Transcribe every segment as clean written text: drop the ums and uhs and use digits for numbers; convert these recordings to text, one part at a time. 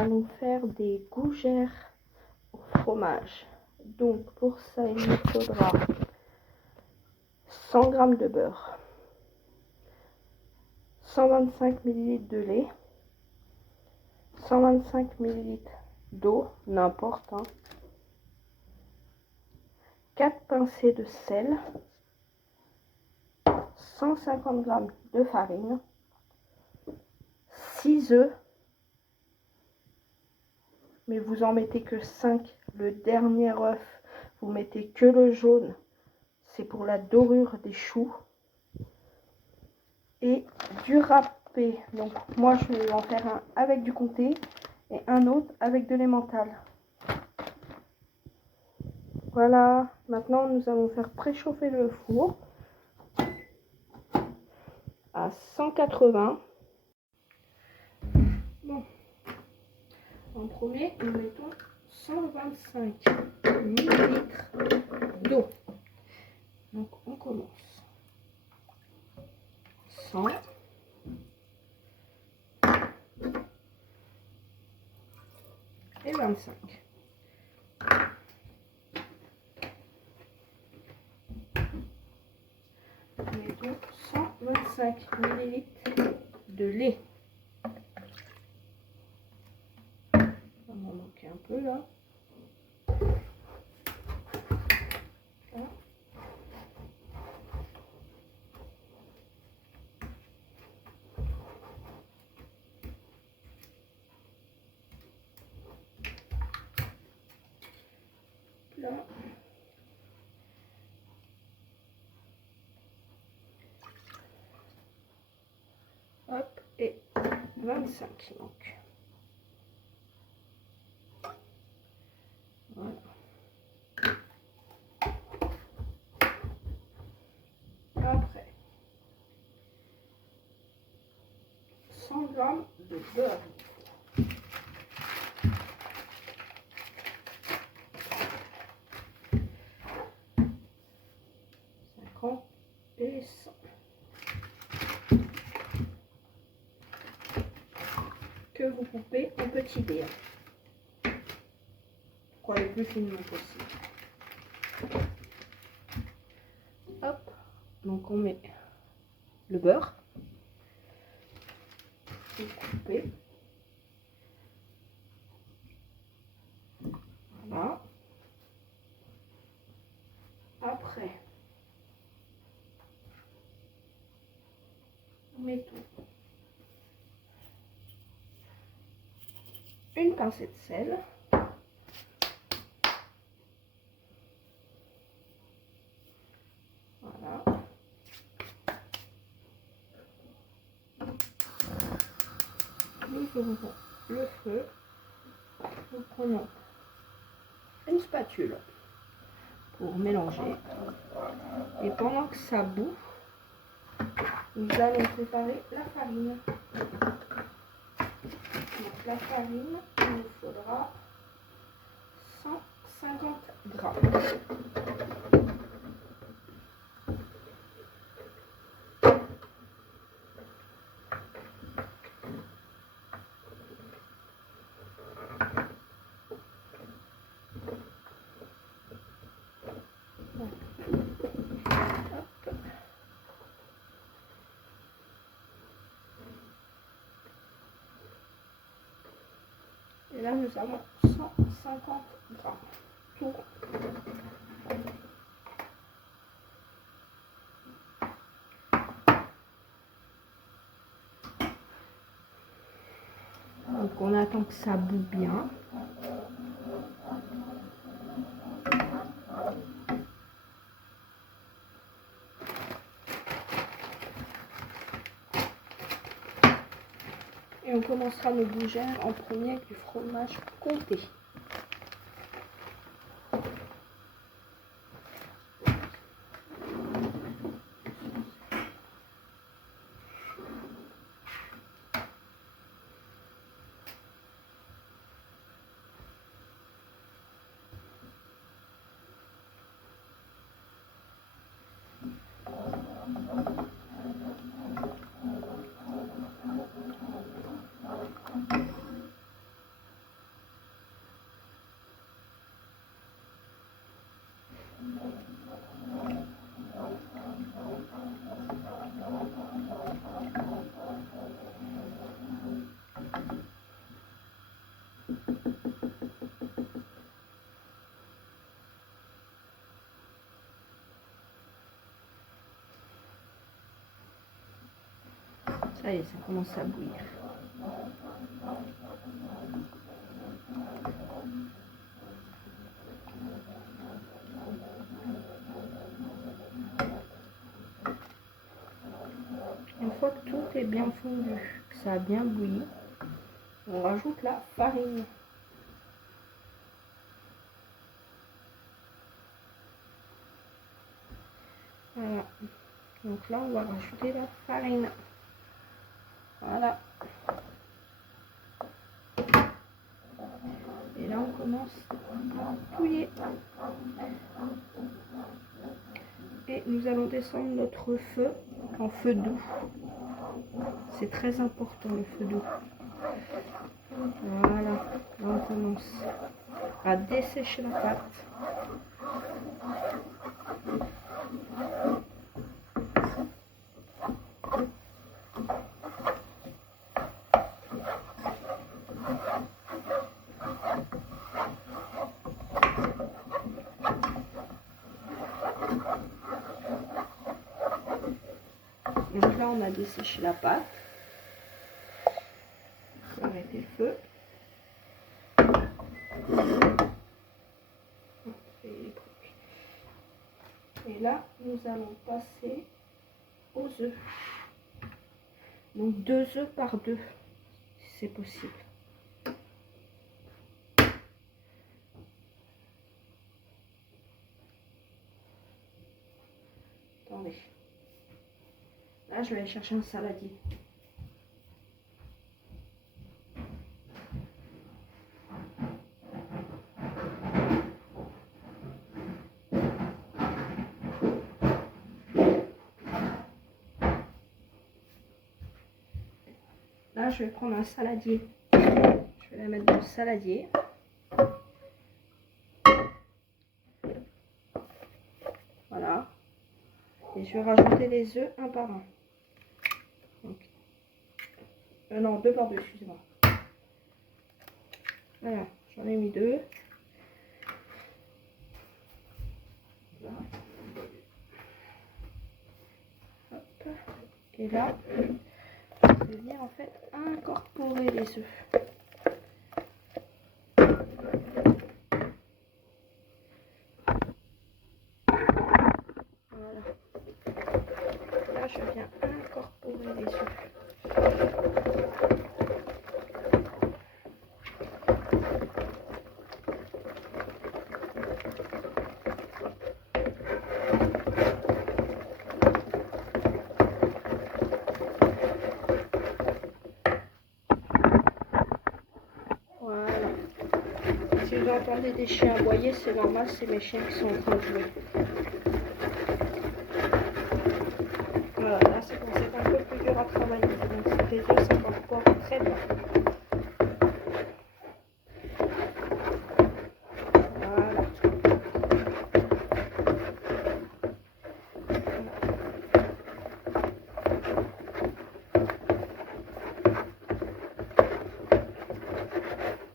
allons faire des gougères au fromage. Donc pour ça, il nous faudra 100 g de beurre, 125 ml de lait, 125 ml d'eau, n'importe, 4 pincées de sel, 150 g de farine, 6 œufs, mais vous en mettez que 5. Le dernier œuf, vous mettez que le jaune, c'est pour la dorure des choux. Et du râpé, donc moi je vais en faire un avec du comté et un autre avec de l'emmental. Voilà, maintenant nous allons faire préchauffer le four à 180. Bon, en premier, nous mettons 125 ml d'eau. Donc on commence. 100 et 25. Nous mettons 125 ml de lait. On va en manquer un peu là. Là. Hop, et 25 donc. Voilà. Après, 100 g de beurre. 50 et 100. Que vous coupez en petits dés. Pour le plus finement possible. Hop, donc on met le beurre. Et coupé. Voilà. Après, nous mettons une pincée de sel. Voilà. Nous ouvrons le feu. Nous prenons une spatule pour mélanger. Et pendant que ça bout, nous allons préparer la farine. Donc la farine, il nous faudra 150 grammes. Et là, nous avons 150 grammes. Tout rond. Donc, on attend que ça bout bien. Et on commencera nos gougères en premier avec du fromage comté. Ça y est, ça commence à bouillir. Une fois que tout est bien fondu, que ça a bien bouilli, on rajoute la farine. Voilà. Donc là, on va rajouter la farine. Voilà. Et là, on commence à bouillir. Et nous allons descendre notre feu en feu doux. C'est très important le feu doux. Voilà. Là, on commence à dessécher la pâte. Donc là, on a desséché la pâte. On va arrêter le feu. Et là, nous allons passer aux œufs. Donc 2 œufs par 2, si c'est possible. Attendez. Là, je vais aller chercher un saladier. Là, je vais prendre un saladier. Je vais la mettre dans le saladier. Voilà. Et je vais rajouter les œufs un par un. Donc, non, 2 par 2, excusez-moi. Voilà, j'en ai mis 2. Là. Hop. Et là, je vais venir en fait incorporer les œufs. Voilà. Là, je viens incorporer les œufs. Si vous entendez des chiens aboyer, c'est normal, c'est mes chiens qui sont en train de jouer. Voilà, là c'est un peu plus dur à travailler, donc les œufs s'incorporent très bien. Voilà.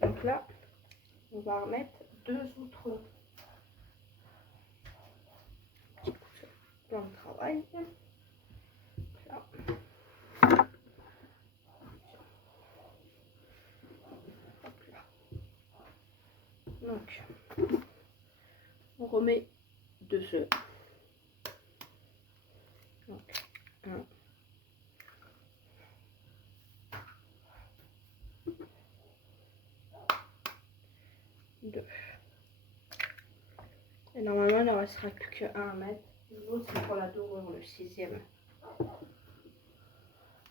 Donc là, on va remettre 2 autres dans le travail. Là. Donc, on remet 2 œufs. Donc, 1, 2. Et normalement, il ne restera plus qu'un à mettre. L'autre, c'est pour la dorure, le 6e.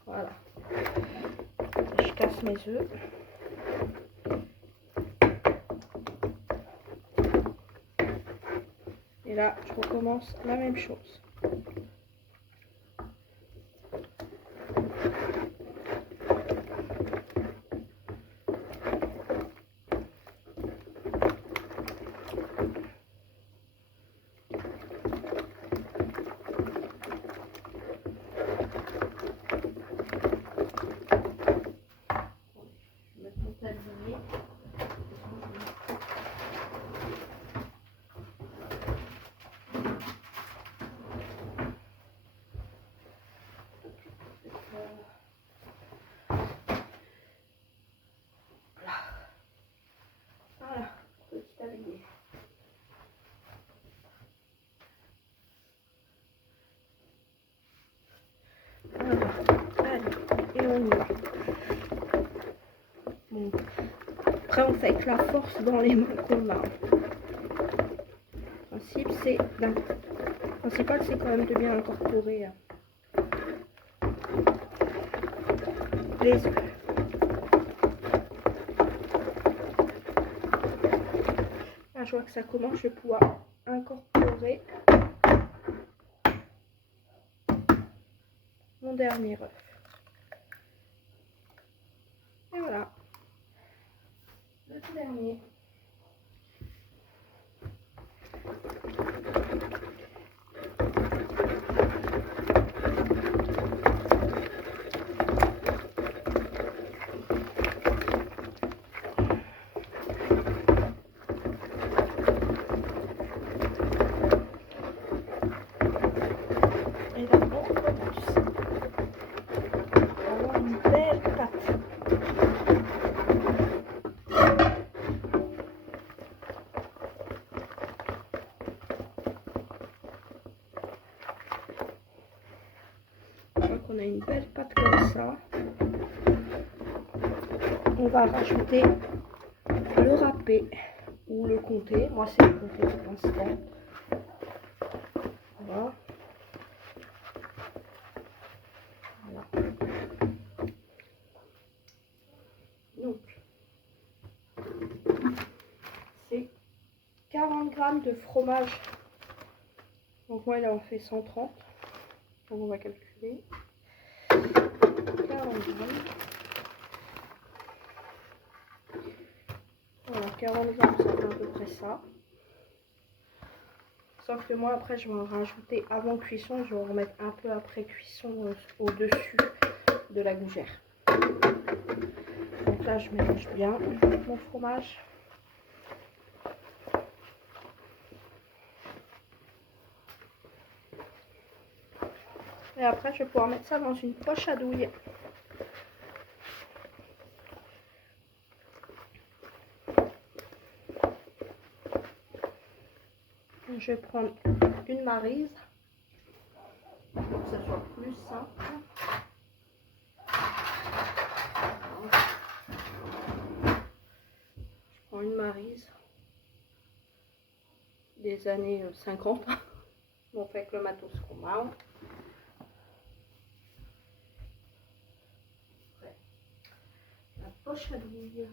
Voilà. Je casse mes œufs. Et là, je recommence la même chose. Après, on fait avec la force dans les mains qu'on a. Le principal, c'est quand même de bien incorporer les œufs. Là, je vois que ça commence, je vais pouvoir incorporer mon dernier œuf. Et voilà, le tout dernier. Et là, on recommence. Avoir une belle pâte. Une fois qu'on a une belle pâte comme ça, on va rajouter le râpé ou le comté. Moi, c'est le comté pour l'instant. Voilà. Voilà. Donc, c'est 40 g de fromage. Donc moi, là, on fait 130. Donc, on va calculer. 40 g. Voilà, 40 g, ça fait à peu près ça. Sauf que moi, après, je vais en rajouter avant cuisson. Je vais en remettre un peu après cuisson au-dessus de la gougère. Donc là, je mélange bien mon fromage. Et après, je vais pouvoir mettre ça dans une poche à douille. Je vais prendre une maryse pour que ça soit plus simple. Je prends une maryse des années 50. On fait avec le matos qu'on a. Après, la poche à douille.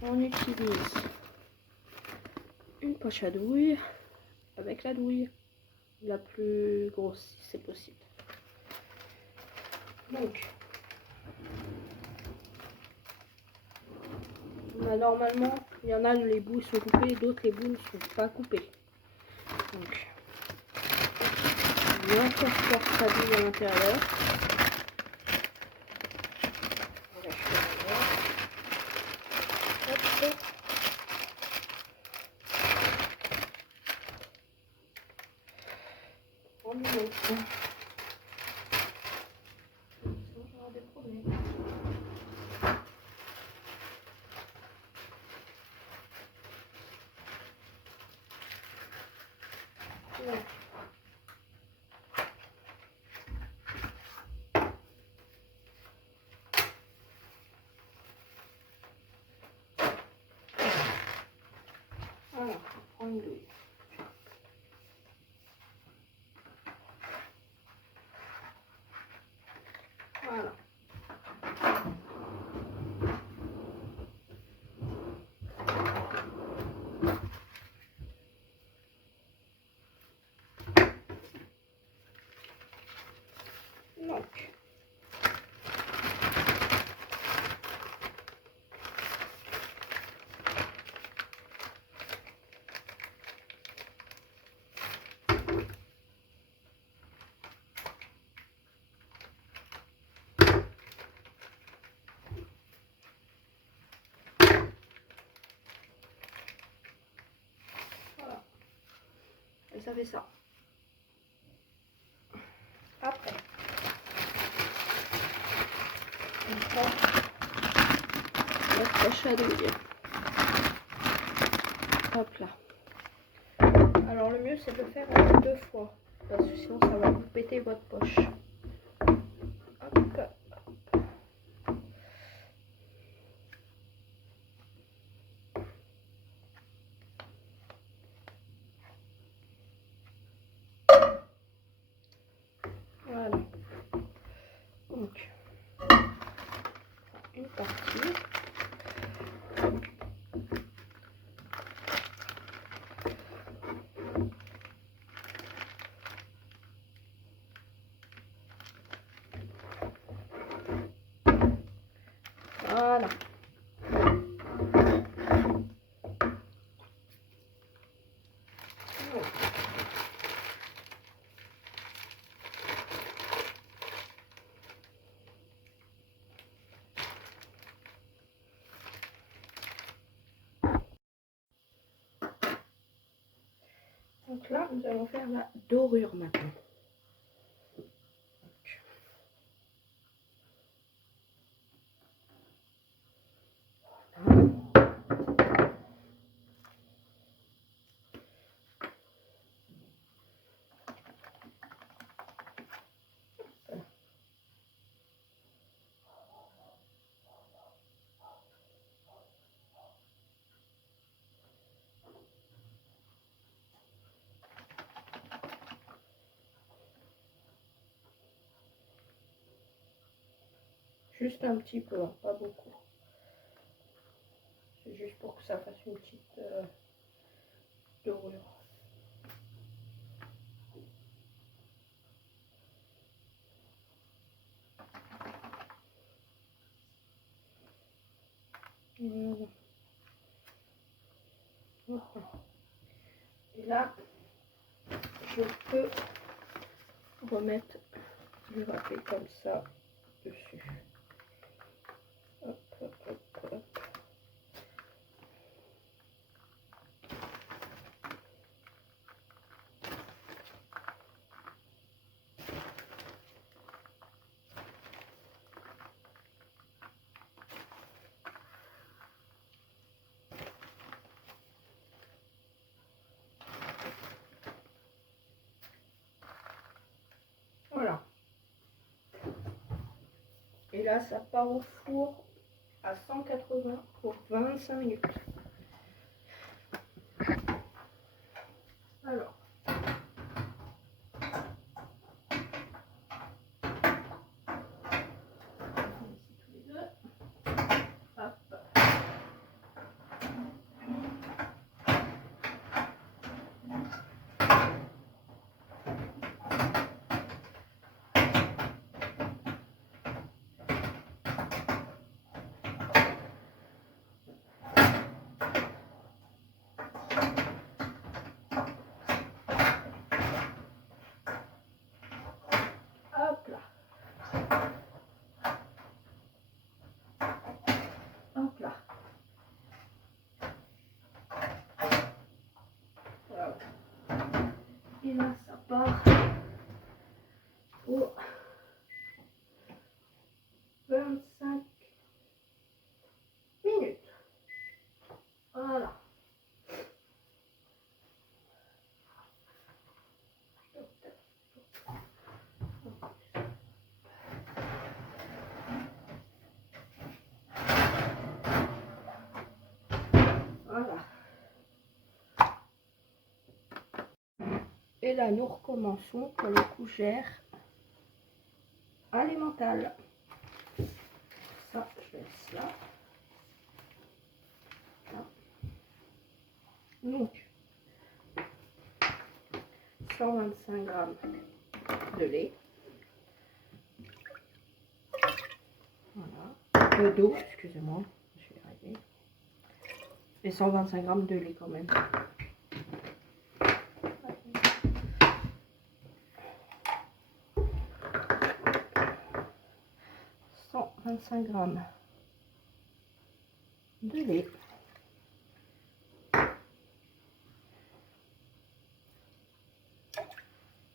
On utilise une poche à douille avec la douille la plus grosse si c'est possible. Donc, normalement, il y en a les bouts sont coupés, d'autres les bouts ne sont pas coupés. Donc, on incorpore sa douille à l'intérieur. Voilà, on prend une douille. Voilà. Donc, voilà. Et ça fait ça. Après, on prend notre poche à douille. Hop là. Alors le mieux c'est de le faire en 2 fois. Parce que sinon ça va vous péter votre poche. Hop. Voilà. Donc, une partie. Voilà. Donc là, nous allons faire la dorure maintenant. Juste un petit peu, hein, pas beaucoup. C'est juste pour que ça fasse une petite dorure. Voilà. Et là, je peux remettre du râpé comme ça dessus. Hop, hop, hop, hop. Voilà. Et là, ça part au four à 180 pour 25 minutes. Alors, tous les deux. Hop. Hop là. Hop là. Voilà. Et là, ça part pour 25 minutes. Voilà. Voilà. Et là, nous recommençons pour le cougère alimental. Ça, je laisse là. Là. Donc, 125 grammes de lait. Voilà. D'eau, excusez-moi. Je vais y arriver. Et 125 grammes de lait quand même. 125 grammes de lait.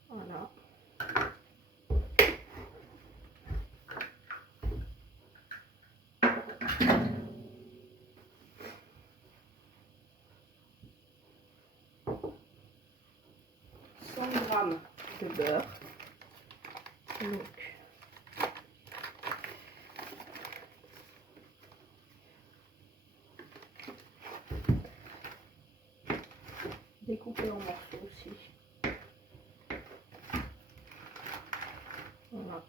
Voilà. g de beurre. Donc, découper en morceaux aussi. Voilà.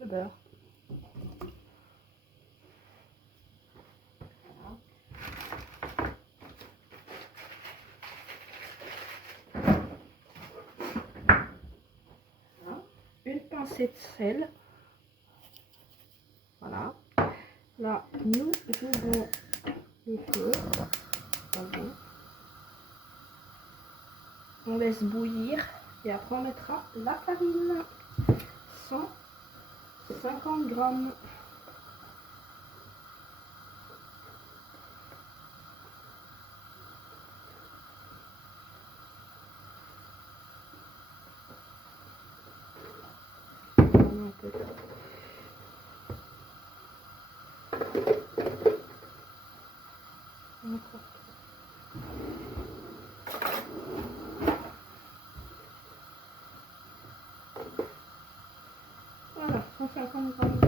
Le beurre. Voilà. Voilà. Une pincée de sel. Voilà. Là, nous ouvrons le feu. On laisse bouillir et après on mettra la farine. 150 grammes. Un peu. Voilà, 150 grammes.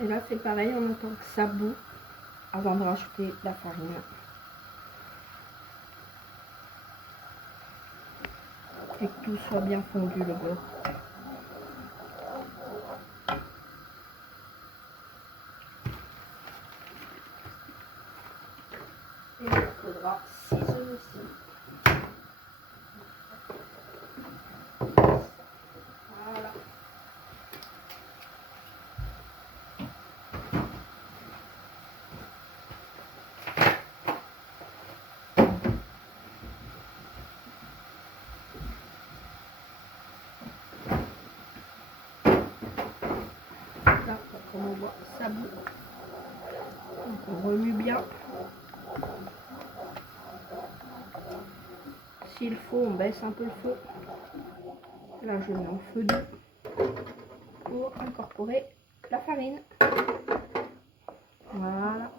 Et là c'est pareil, on attend que ça bout avant de rajouter la farine. Et que tout soit bien fondu le beurre. Et il faudra 6 œufs aussi. Voilà. Là, comme on voit, ça bout. Donc on remue bien. S'il faut, on baisse un peu le feu. Là, je mets en feu doux pour incorporer la farine. Voilà.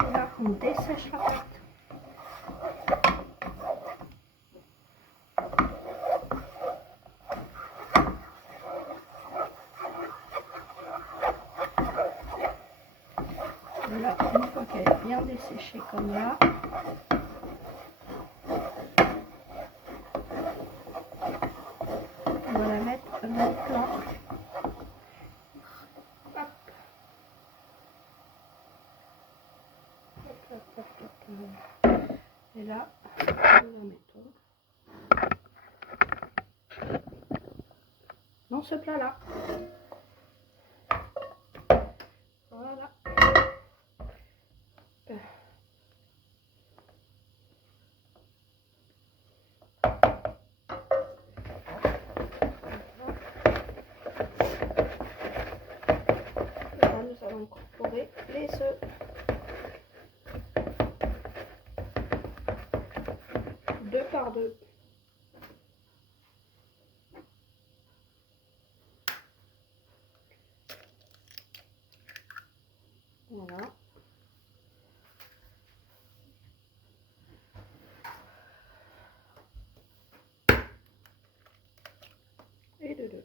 Et là, on dessèche la pâte. Là, une fois qu'elle est bien desséchée comme là, on va la mettre dans le plat. Hop. Hop, hop, hop, hop. Et là, nous la mettons dans ce plat-là. Voilà. Là, nous allons incorporer les œufs. 2 par 2. Voilà. Et de 2.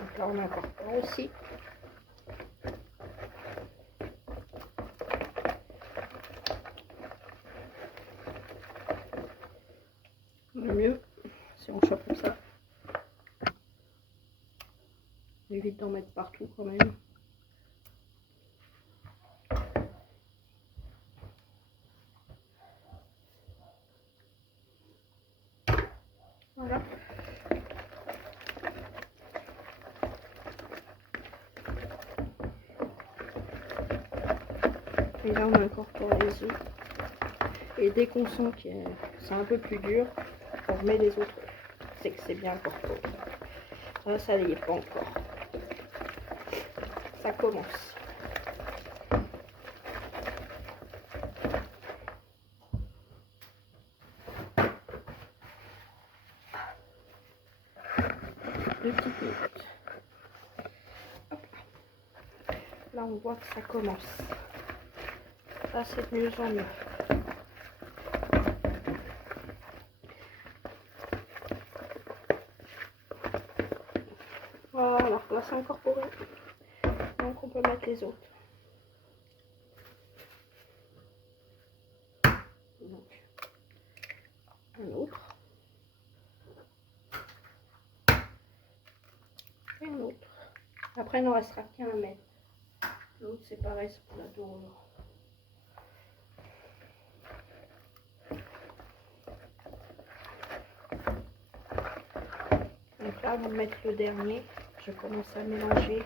Donc là, on incorpore aussi. Le mieux, si on chope comme ça, on évite d'en mettre partout quand même. Et là, on incorpore les œufs. Et dès qu'on sent que c'est un peu plus dur, on remet les autres œufs. C'est que c'est bien incorporé. Ça n'y est pas encore. Ça commence. Deux petites minutes. Hop. Là, on voit que ça commence. Ça, c'est de mieux en mieux. Voilà, là, c'est incorporé. Donc, on peut mettre les autres. Donc, un autre. Et un autre. Après, il n'en restera qu'un à mettre. L'autre, c'est pareil, c'est pour la dorure. Donc là, on va mettre le dernier. Je commence à mélanger.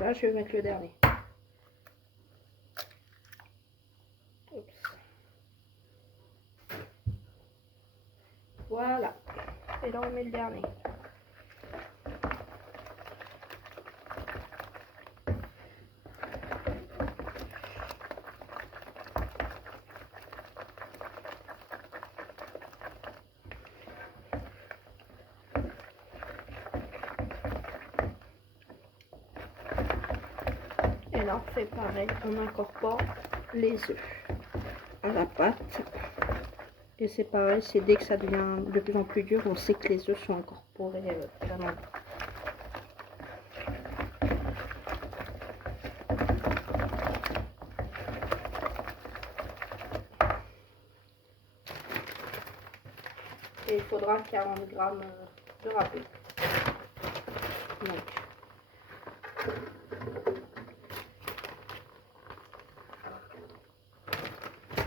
Là, je vais mettre le dernier. Oups. Voilà. Et là, on met le dernier. Et là, on fait pareil. On incorpore les œufs à la pâte. Et c'est pareil, c'est dès que ça devient de plus en plus dur, on sait que les œufs sont incorporés vraiment. Et il faudra 40 g de râpé. Donc,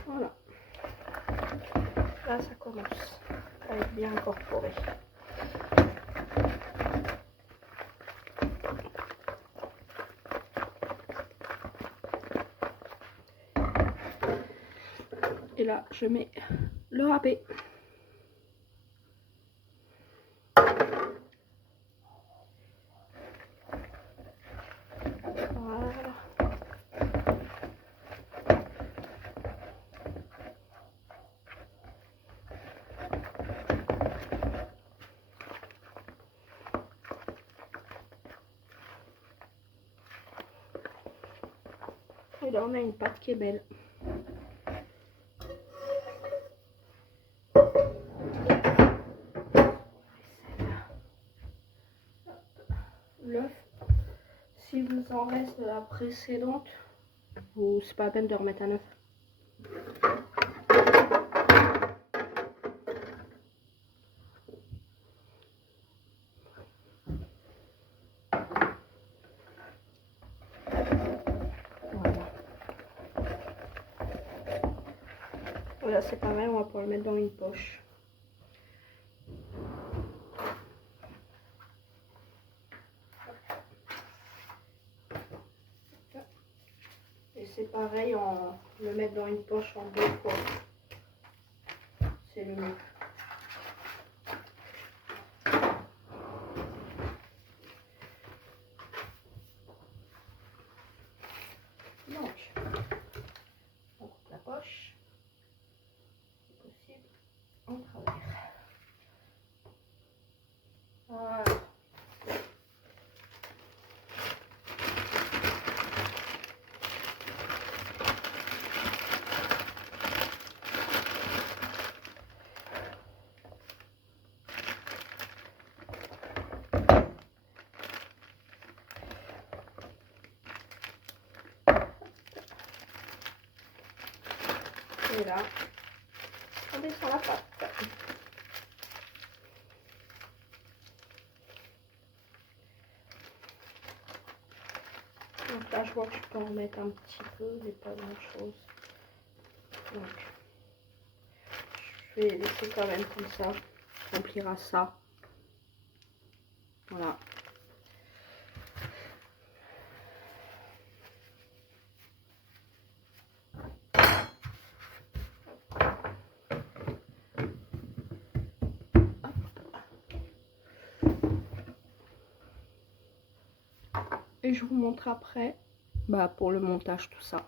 voilà. Là, ça commence à être bien incorporé. Et là, je mets le râpé. Voilà. Et là, on a une pâte qui est belle. L'œuf, si vous en reste de la précédente, c'est pas la peine de remettre un œuf. Voilà. Voilà, c'est pareil, on va pouvoir le mettre dans une poche. Et c'est pareil, on le mettre dans une poche en 2 fois. C'est le mieux. Donc, on coupe la poche, si possible, en travers. Voilà. Et là, on descend la pâte. Donc là, je vois que je peux en mettre un petit peu, mais pas grand chose. Donc, je vais laisser quand même comme ça. On remplira ça. Voilà. Et je vous montre après, bah, pour le montage, tout ça.